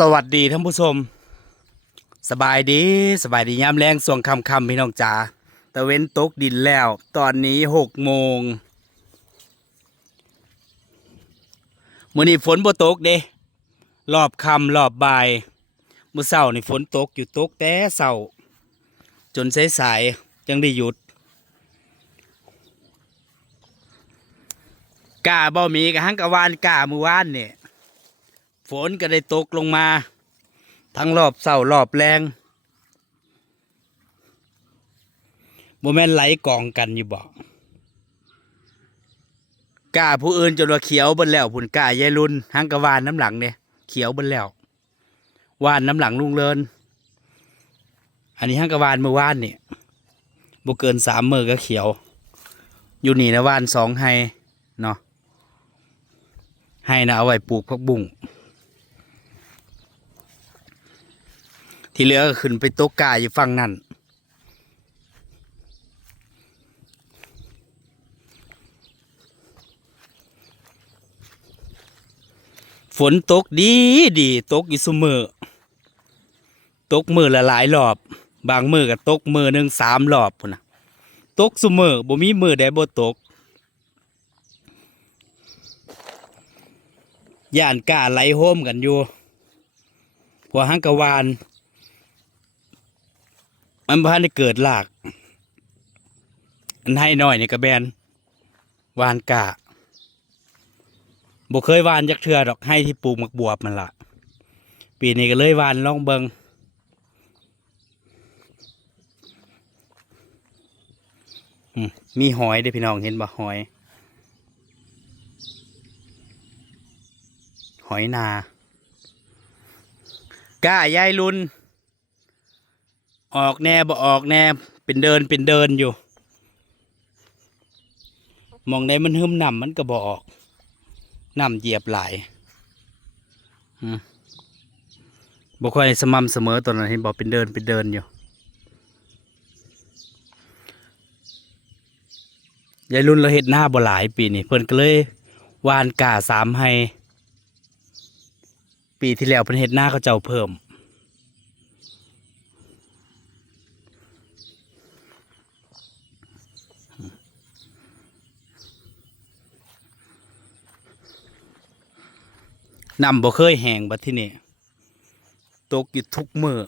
สวัสดีท่านผู้ชม สบายดีสบายดียามแรงส่วงคำคำพี่น้องจ๋าตะเว้นตกดินแล้ว ตอนนี้หกโมงมื่อนี้ฝนบ่ตกเด้รอบคำรอบบ่ายเมื่อเช้านี่ฝนตกอยู่ตกแต่เช้าจนสายๆจังได้หยุดกาบ่มีกะหังกะวานกามือวานเนี่ย ฝนก็ได้ตกลงมา ทั้งรอบเศร้ารอบแรงโมเมนไหลกองกันอยู่บ่กล้าผู้อื่นจนว่าเขียวบนแล้วผุนกล้ายายรุนหังกะวานน้ำหลังเนี่ยเขียวบนแล้ววานน้ำหลังลุงเลินอันนี้หังกะวานเมื่อวานเนี่ยบ่เกินสามมือก็เขียว อยู่นี่นะวานสองไฮเนาะให้นะเอาไว้ปลูกพักบุ้ง ที่เหลือก็ขึ้นไปตกกาอยู่ฝั่งนั้นฝนตกดีดีตกอยู่เสมอตกมือละหลายรอบ บางมือก็ตกมือหนึ่งสามรอบพุ่นนะตกเสมอบ่มีมือใดบ่ตกย่านกาไหลโฮมกันอยู่หัวหังกะวาน มันพันได้เกิดหลากอันให้น้อยนี่กระแบนวานกะบ่เคยวานจักเทือดอกให้ที่ปลูกมักบวบมันละปีนี้ก็เลยวานลองเบิงมีหอยเด้พี่น้องเห็นบ่หอย หอยนา ก้ายายลุน ออกแน่บ่ออกแน่เป็นเดินเป็นเดินอยู่ มองได้มันหึมหนำมันก็บ่ออกหนำเหยียบหลายบ่ค่อยสม่ำเสมอตัวนั้นเห็นบอกเป็นเดินเป็นเดินอยู่ยายรุ่นเราเห็ดหน้าบ่หลายปีนี่เพิ่นก็เลยวานกาสามให้ ปีที่แล้วเพิ่นเห็ดหน้าเขาเจ้าเพิ่ม น้ำบ่เคยแห้งบัดที่นี่ตกอยู่ทุกมือ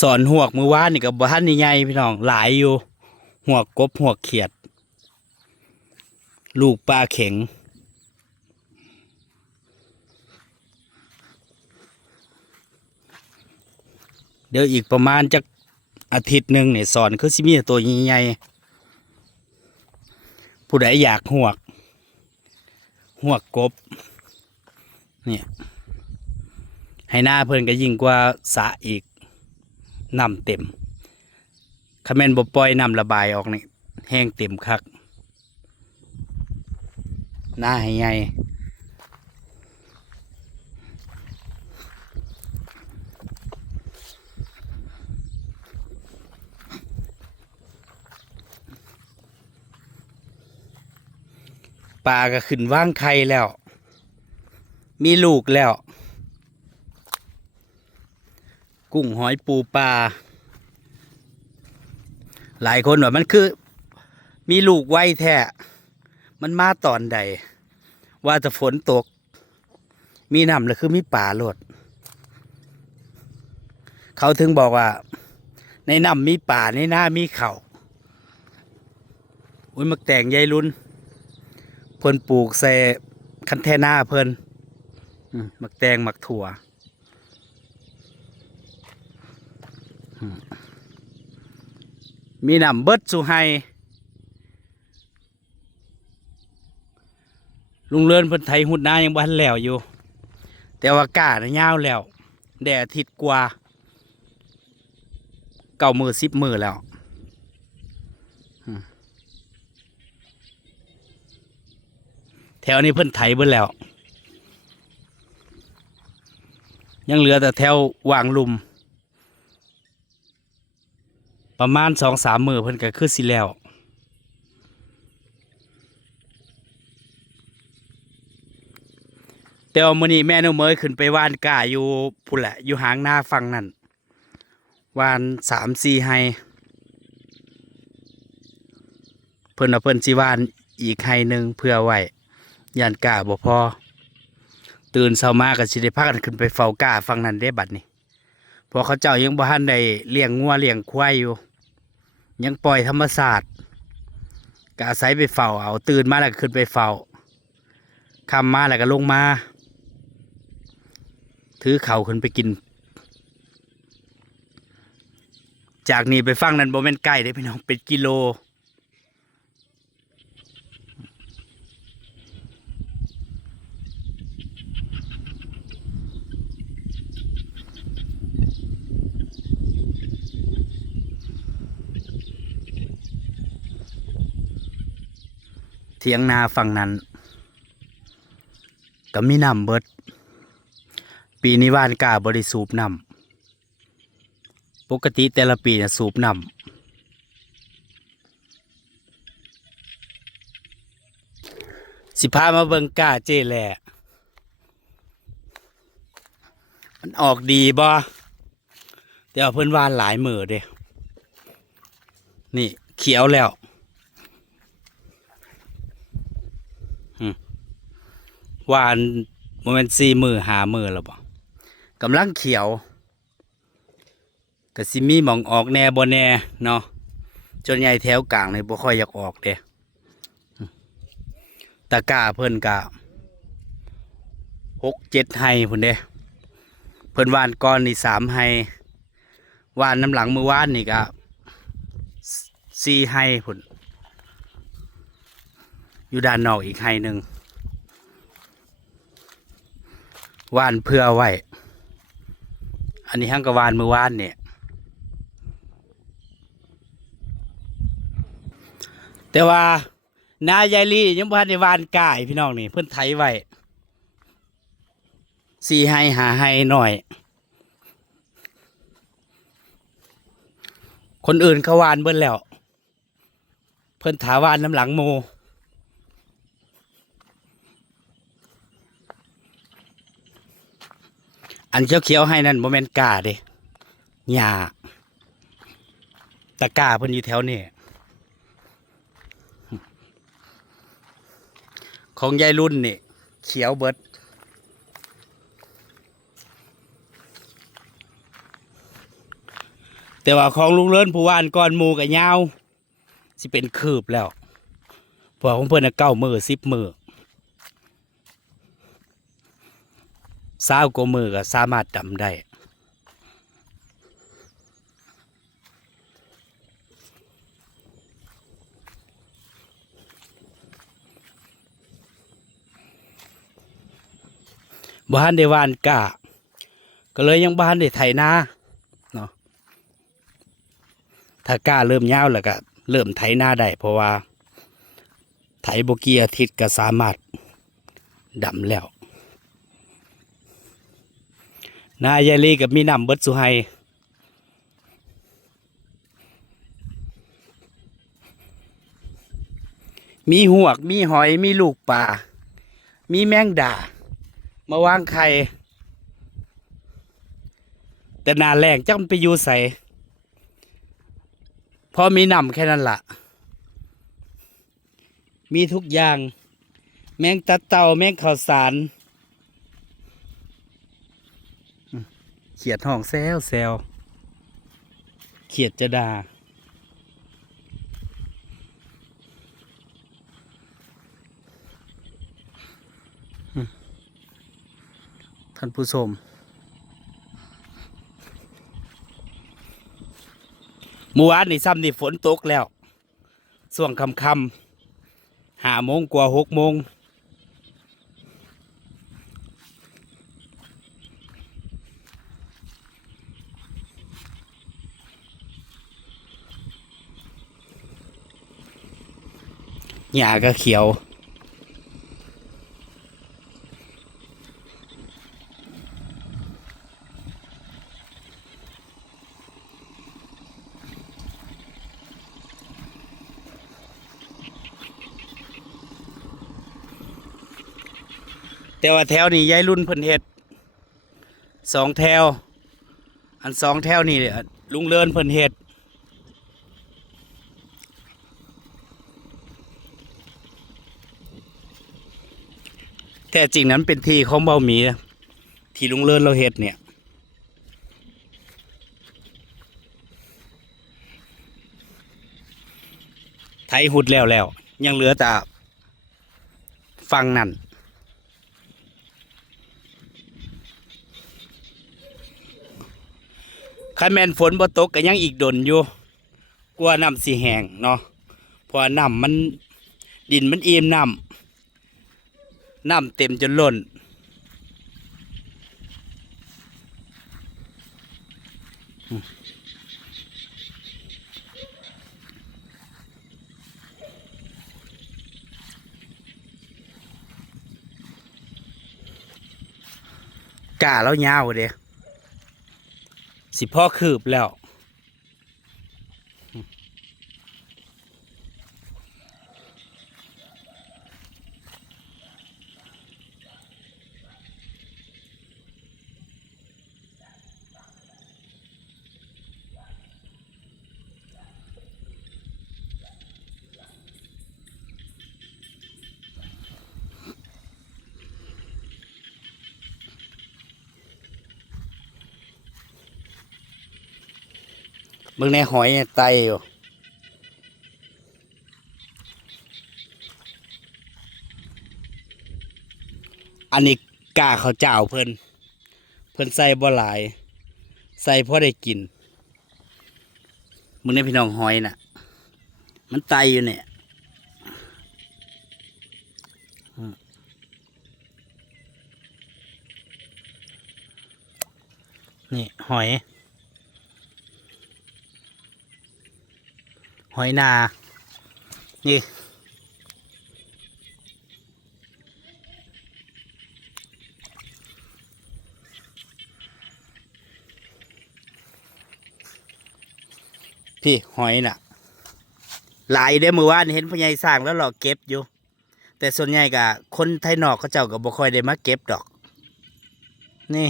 สอนหวกมือว่านนี่กับบ้านนี่ใหญ่พี่น้องหลายอยู่หัวกกบหัวกเขียด ลูกปลาเข็ง ดี๋ยวอีกประมาณจักอาทิตย์หนึ่งเนี่ยสอนคือสิมีตัวใหญ่ๆผู้ใดอยากหวก หวกกบเนี่ยให้หน้าเพิ่นก็ยิ่งกว่าสะอีกน้ำเต็มคาแมนบ่ปล่อยน้ำระบายออกนี่แห้งเต็มคัก หน้าให้ใหญ่ ปลาก็ขึ้นว่างไข่แล้ว มีลูกแล้ว กุ้งหอยปูปลาหลายคนว่ามันคือ มีลูกไว้แท้มันมาตอนใด ว่าจะฝนตก มีน้ำแล้วคือมีป่าโลด เขาถึงบอกว่า ในน้ำมีป่าในหน้ามีเขาอุ้ยมักแต่งใยรุน พิ่นปลูกใส่คันแทนาเพิ่นอืมมักแตงหมักถั่วมีน้ำเบิดสุไฮลุงเลือนเพิ่นไทยหุดนายังบ้านแล้วอยู่ แต่ว่าก้าน่ะยาวแล้ว แดดอาทิตย์กว่าเก้ามือสิบมือแล้ว แถวนี้เพิ่นไถเบิ่แล้ว ยังเหลือแต่แถววางลุม ประมาณสองสามมือเพิ่นก็คือสิแล้วแต่ว่ามื้อนี้แม่น้องเมยขึ้นไปว่านก้าอยู่พุ่นแหละอยู่หางหน้าฝั่งนั่นว่านสามสี่ไฮเพิ่นเอาเพิ่นสิว่านอีกไฮหนึ่งเพื่อไว้ ย่านก้าบ่พอ ตื่นเช้ามาก็สิได้พากันขึ้นไปเฝ้าก้าฝั่งนั้นได้บัดนี้พราะเขาเจ้ายังบ่ทันได้เลี้ยงงัวเลี้ยงควายอยู่ ยังปล่อยธรรมศาสตร์ก็อาศัยไปเฝ้าเอา ตื่นมาแล้วก็ขึ้นไปเฝ้าคำมาแล้วก็ลงมา ถือเข่าขึ้นไปกิน จากนี้ไปฟังนั้นโบแมนใกล้ได้พี่น้องเป็นกิโล เทียงนาฝั่งนั้น ก็มีน้ำเบิด ปีนี้ว่านกาบริสูบน้ำปกติแต่ละปีเนี่ยสูบน้ำสิพามาเบิงกาเจแหล่มันออกดีบ่แต่เอาเพิ่อนวานหลายมือเด้นี่เขียวแล้ว วานโมเมนต์สี่มือหามือแล้วบ่กำลังเขียวกะสิมีมองออกแน่บ่แน่เนาะจนใหญ่แถวกลางเลยบ่ค่อยอยากออกเด้ตะกาเพิ่นกะหกเจ็ดไฮพุ่นเด้เพิ่นวานก้อนนี่สามไฮวานน้ำหลังมือวานนี่กะสี่ไฮพุ่นอยู่ด้านนอกอีกไฮหนึ่ง วานเพื่อไว้ อันนี้ห้างกวานมือวานเนี่ย แต่ว่านายายลียังบ่ทันได้วานกายพี่น้องนี่ เพิ่นไถไว้สี่ให้หาให้หน่อย คนอื่นเขาวานเบิ้นแล้ว เพิ่นถาวานน้ำหลังโม อันเขียวเขียวให้นั่นโมเมนกาเด้หญ้าตะกาเพิ่นอยู่แถวนี้ของยายรุ่นนี่เขียวเบิดแต่ว่าของลุงเลินผู้วานก่อนหมูกับยาวสิเป็นคืบแล้วพราะของเพิ่นน่ะเก้ามือสิบมือ สาวกว่ามือก็สามารถดำได้บ้านได้วานกะก็เลยยังบ้านได้ไถนาเนาะถ้ากล้าเริ่มยาวแล้วก็เริ่มไถนาได้ เพราะว่า ไถโบกีอาทิตย์ก็สามารถดำแล้ว นายายลีกับมีน้ำเบิดสุไฮมีหวก มีหอย มีลูกปลามีแมงดา มาวางไข่ แต่นาแรงจักมันไปอยู่ใส่พอมีน้ำแค่นั้นละ่ะ มีทุกอย่าง แมงตัดเต่าแมงข้าวสาร ขียดห้องแซวแซวเขียดจะดาท่านผู้ชมเมื่อวานนี่ซ้ำนี่ฝนตกแล้ว ส่วงคำคำหาโมงกว่าหกโมง หญ้าก็เขียว แต่ว่าแถวนี้ยายรุ่นเพิ่นเฮ็ดสองแถว อันสองแถวนี่ลุงเลินเพิ่นเฮ็ด แท้จริงนั้นเป็นที่ของเบาหมี ที่ลุงเลินเราเฮ็ดเนี่ยไทยหุดแล้วแล้ว ยังเหลือแต่ฟังนั่นคันแมนฝนบ่ตกก็ยังอีกดนอยู่กลัวน้ำสิแห้งเนาะเพราะว่าน้ำมันดินมันเอิ่มน้ำ น้ำเต็มจนล้น กาแล้วยาวเด้สิพ่อคืบแล้ว เบิ่งในหอยเนี่ยไตอยู่อันนี้กาเขาเจ้าเพิ่นเพิ่นใส่บ่หลาย ใส่พอได้กินมึงในพี่น้องหอยน่ะ มันไตอยู่เนี่ยนี่หอย หอยนา นี่ พี่หอยน่ะ หลายได้มือว่านเห็นพ่อใหญ่สร้างแล้วเราเก็บอยู่ แต่ส่วนใหญ่กับคนไทยนอกเขาเจ้าก็บ่ค่อยได้มาเก็บดอก นี่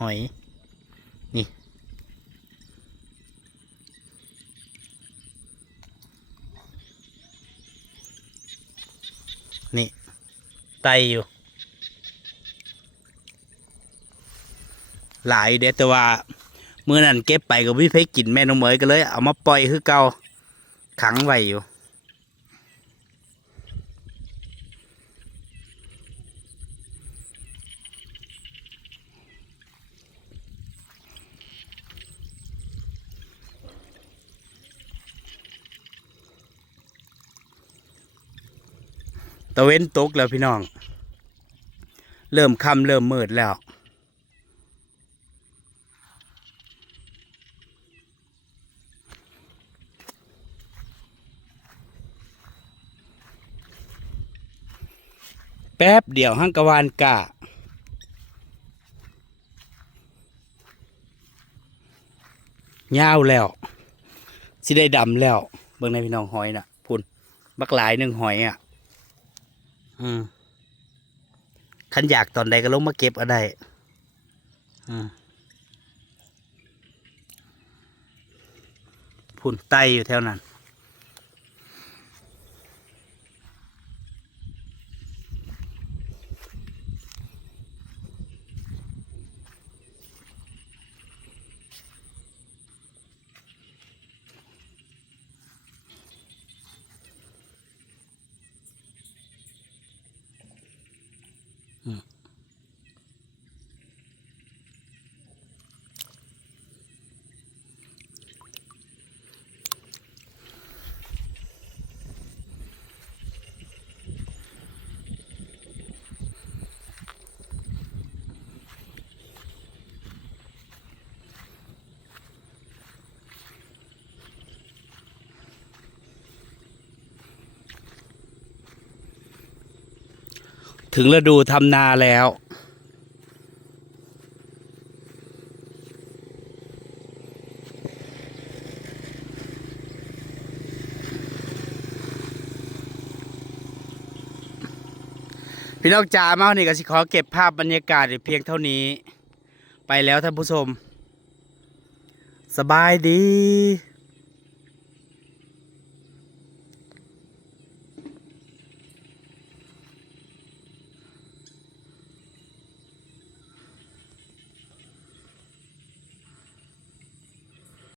หอย นี่ นี่ ไตอยู่ หลายเด้อแต่ว่าเมื่อนั้นเก็บไปกับวิเพกินแม่น้องเหมยก็เลย เอามาปล่อยคือเก่าขังไว้อยู่ ตะเว้นตกแล้วพี่น้อง เริ่มค่ำเริ่มมืดแล้ว แป๊บเดียวห้างกวานกะยาวแล้วสิได้ดำแล้ว เบิ่งในพี่น้องหอยน่ะพุ่นบักหลายหนึ่งหอยอะ อืมขันอยากตอนใดก็ลงมาเก็บเอาได้อืมพุ่นไตอยู่แถวนั้น ถึงฤดูทำนาแล้ว พี่น้องจ๋ามาวันนี้ก็สิขอเก็บภาพบรรยากาศเพียงเท่านี้ ไปแล้วท่านผู้ชม สบายดี